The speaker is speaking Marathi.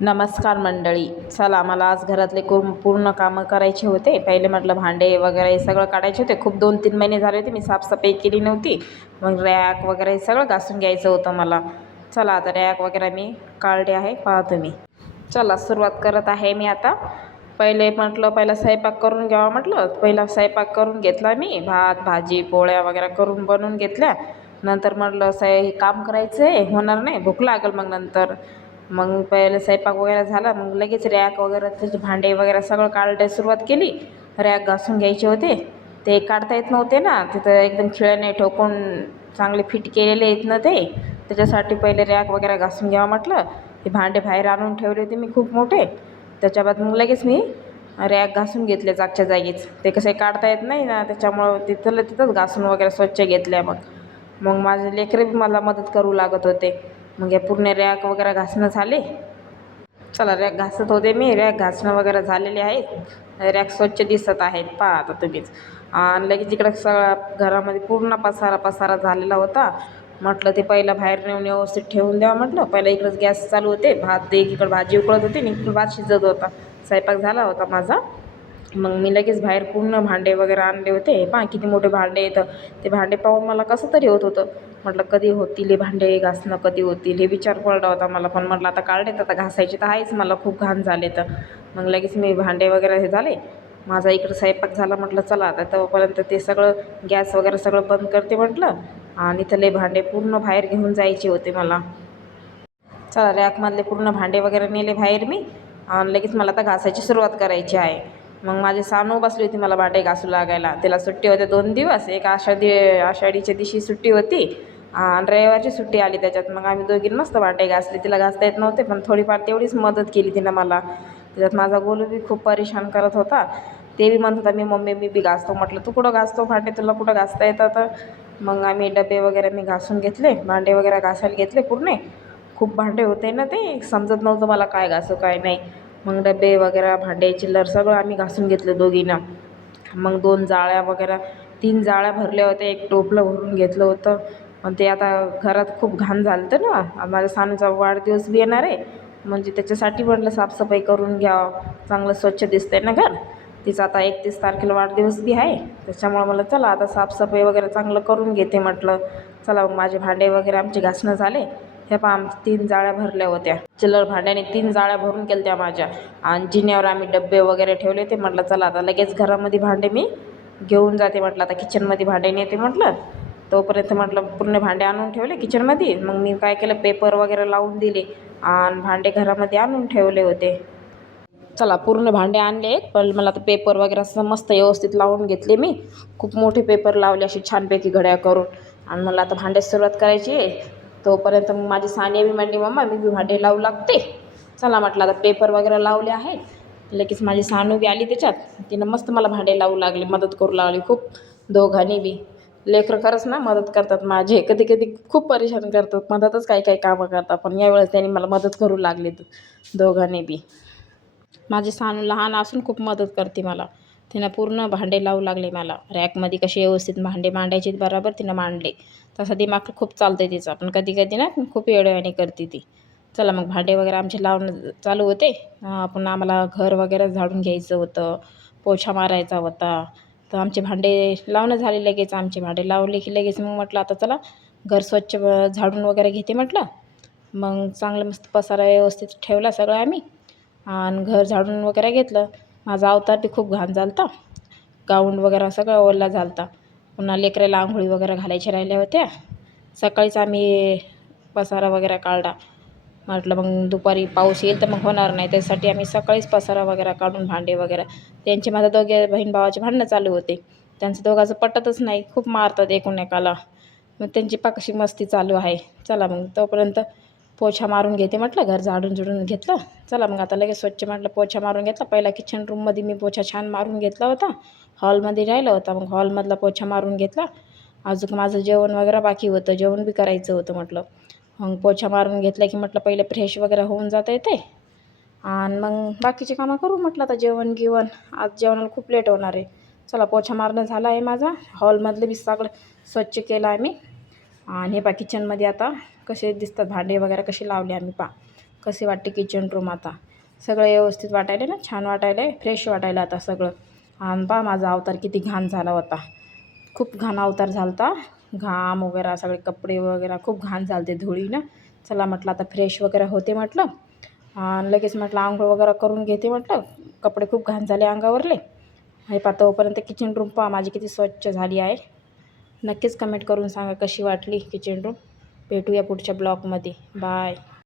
नमस्कार मंडळी. चला, मला आज घरातले पूर्ण कामं करायचे होते. पहिले म्हटलं भांडे वगैरे सगळं काढायचे होते. खूप 2-3 महिने झाले होते मी साफसफाई केली नव्हती. मग रॅक वगैरे सगळं घासून घ्यायचं होतं मला. चला आता रॅक वगैरे मी काढले आहे, पहा तुम्ही. चला सुरुवात करत आहे मी आता. पहिला स्वयंपाक करून घ्यावा म्हटलं. पहिला स्वयंपाक करून घेतला मी. भात भाजी पोळ्या वगैरे करून बनवून घेतल्या. नंतर म्हटलं हे काम करायचं आहे, होणार नाही, भूक लागेल मग नंतर. मग पहिले स्वयंपाक वगैरे झाला, मग लगेच रॅक वगैरे त्याचे भांडे वगैरे सगळं काढायला सुरुवात केली. रॅक घासून घ्यायचे होते. ते काढता येत नव्हते ना, तिथं एकदम खिळ्याने ठोकून चांगले फिट केलेले आहेत ना ते. त्याच्यासाठी पहिले रॅक वगैरे घासून घ्यावं म्हटलं. ते भांडे बाहेर आणून ठेवले होते मी खूप मोठे. त्याच्या बाद मग लगेच मी रॅक घासून घेतले जागच्या जागीच. ते कसे काढता येत नाही ना, त्याच्यामुळं तिथंच घासून वगैरे स्वच्छ घेतल्या. मग मग माझे लेकरं बी मला मदत करू लागत होते. मग हे पूर्ण रॅक वगैरे घासणं झाले. चला रॅक घासत होते मी. रॅक घासणं वगैरे झालेले आहे. रॅक स्वच्छ दिसत आहेत, पहा आता तुम्हीच. आणि लगेच इकडं सगळा घरामध्ये पूर्ण पसारा झालेला होता. म्हटलं ते पहिलं बाहेर नेऊन व्यवस्थित ठेवून द्यावं म्हटलं. पहिलं इकडंच गॅस चालू होते. इकडं भाजी उकळत होती आणि इकडं भात शिजत होता. स्वयंपाक झाला होता माझा. मग मी लगेच बाहेर पूर्ण भांडे वगैरे आणले होते. पहा किती मोठे भांडे येतं. ते भांडे पाहून मला कसं तरी होत होतं. म्हटलं कधी होतील हे भांडे घासणं, कधी होतील हे विचार पडला होता मला. पण म्हटलं आता काढलेत, आता घासायचे तर आहेच, मला खूप घाण झाले तर. मग लगेच मी भांडे वगैरे हे झाले. माझा इकडं स्वयंपाक झाला. म्हटलं चला आता तोपर्यंत ते सगळं गॅस वगैरे सगळं बंद करते म्हटलं. आणि इथले भांडे पूर्ण बाहेर घेऊन जायचे होते मला. चला रॅकमधले पूर्ण भांडे वगैरे नेले बाहेर मी. आणि लगेच मला आता घासायची सुरुवात करायची आहे. मग माझी सानू बसली होती मला भांडे घासू लागायला. तिला सुट्टी होते 2 दिवस. एक आषाढीच्या दिवशी सुट्टी होती आणि रविवारची सुट्टी आली त्याच्यात. मग आम्ही दोघींनी मस्त भांडे घासले. तिला घासता येत नव्हते, पण थोडीफार तेवढीच मदत केली तिनं मला. त्याच्यात माझा गोलू बी खूप परेशान करत होता. ते बी म्हणत होता मी बी घासतो. म्हटलं तू कुठं घासतो भांडे, तुला कुठं घासता येतं तर. मग आम्ही डबे वगैरे मी घासून घेतले. भांडे वगैरे घासायला घेतले पूर्ण. खूप भांडे होते ना, ते समजत नव्हतं मला काय घासू काय नाही. मग डबे वगैरे भांडे चिल्लर सगळं आम्ही घासून घेतलं दोघींना. मग 2 जाळ्या वगैरे 3 जाळ्या भरल्या होत्या. एक टोपलं भरून घेतलं होतं. पण ते आता घरात खूप घाण झालं होतं ना. माझ्या सानूचा वाढदिवस बी येणार आहे, म्हणजे त्याच्यासाठी म्हटलं साफसफाई करून घ्यावं, चांगलं स्वच्छ दिसतंय ना घर. तिचा आता 31 तारखेला वाढदिवस बी आहे. त्याच्यामुळं मला चला आता साफसफाई वगैरे चांगलं करून घेते म्हटलं. चला मग माझे भांडे वगैरे आमचे घासणं झाले. हे पहा 3 जाळ्या भरल्या होत्या. चिल्लर भांड्याने 3 जाळ्या भरून केल्या त्या माझ्या. आणि जिन्यावर आम्ही डबे वगैरे ठेवले होते. म्हटलं चला आता लगेच घरामध्ये भांडे मी घेऊन जाते म्हटलं. आता किचनमध्ये भांडे नेते म्हटलं. तोपर्यंत म्हटलं पूर्ण भांडे आणून ठेवले किचनमध्ये. मग मी काय केलं, पेपर वगैरे लावून दिले आणि भांडे घरामध्ये आणून ठेवले होते. चला पूर्ण भांडे आणले. पण मला आता पेपर वगैरे असं मस्त व्यवस्थित लावून घेतले मी. खूप मोठे पेपर लावले अशी छानपैकी घड्या करून. आणि मला आता भांड्याची सुरुवात करायची आहे. तोपर्यंत मग माझी सानिया बी म्हणली मम्मा मी बी भांडे लावू लागते. चला म्हटलं आता पेपर वगैरे लावले आहेत. लगेच माझी सानू बी आली त्याच्यात. तिनं मस्त मला भांडे लावू लागले, मदत करू लागली खूप. दोघांनी बी. लेकरं खरंच ना मदत करतात माझे. कधी कधी खूप परेशान करतात, मदतच काही काही कामं करतात. पण यावेळेस त्यांनी मला मदत करू लागली दोघांनी बी. माझी सानू लहान असून खूप मदत करते मला. तिनं पूर्ण भांडे लावू लागले मला. रॅकमध्ये कसे व्यवस्थित भांडे मांडायचे बरोबर तिनं मांडले. तसा दिमाग खूप चालते तिचा. पण कधी कधी ना खूप येड्यावानी करते ती. चला मग भांडे वगैरे आमचे लावणं चालू होते. पुन्हा आम्हाला घर वगैरे झाडून घ्यायचं होतं, पोछा मारायचा होता. तर आमचे भांडे लावणं झाले. लगेच आमचे भांडे लावले की लगेच मग म्हटलं आता चला घर स्वच्छ झाडून वगैरे घेते म्हटलं. मग चांगलं मस्त पसारा व्यवस्थित ठेवला सगळं आम्ही. आणि घर झाडून वगैरे घेतलं. माझा अवतार बी खूप घाण झाला होता. गाऊन वगैरे सगळं ओला झाला होता. पुन्हा लेकराला आंघोळी वगैरे घालायच्या राहिल्या होत्या. सकाळीच आम्ही पसारा वगैरे काढला. म्हटलं मग दुपारी पाऊस येईल तर मग होणार नाही, त्यासाठी आम्ही सकाळीच पसारा वगैरे काढून भांडे वगैरे. त्यांचे माझ्या दोघे बहीण भावाचे भांडणं चालू होते. त्यांचं दोघांचं पटतच नाही, खूप मारतात एकूण एकाला. मग त्यांची कशी मस्ती चालू आहे. चला मग तोपर्यंत पोछा मारून घेते म्हटलं. घर झाडून घेतलं. चला मग आता लगेच स्वच्छ म्हटलं पोछा मारून घेतला. पहिला किचन रूममध्ये मी पोछा छान मारून घेतला होता. हॉलमध्ये राहिला होता, मग हॉलमधला पोछा मारून घेतला. अजून माझं जेवण वगैरे बाकी होतं, जेवण बी करायचं होतं म्हटलं. मग पोछा मारून घेतला की म्हटलं पहिले फ्रेश वगैरे होऊन जाता येते आणि मग बाकीचे कामं करू म्हटलं. आता जेवण आज जेवणाला खूप लेट होणार आहे. चला पोछा मारणं झाला आहे माझा. हॉलमधलं बी सगळं स्वच्छ केलं आहे मी. आणि हे किचनमध्ये आता कसे दिसतात भांडे वगैरे कसे लावले आम्ही कसे वाटते किचन रूम आता. सगळं व्यवस्थित वाटायले ना, छान वाटायले, फ्रेश वाटायला आता सगळं. आणि पहा माझा अवतार किती घाण झाला होता. खूप घाण अवतार झाला होता. घाम वगैरे सगळे कपडे वगैरे खूप घाण झालते धुळीनं. चला म्हटलं आता फ्रेश वगैरे होते म्हटलं. आणि लगेच म्हटलं आंघोळ वगैरे करून घेते म्हटलं. कपडे खूप घाण झाले अंगावरले. हे पहा तोपर्यंत किचन रूम पहा माझी किती स्वच्छ झाली आहे. नक्कीच कमेंट करून सांगा कशी वाटली किचन रूम. भेटूया पुढच्या ब्लॉगमध्ये. बाय.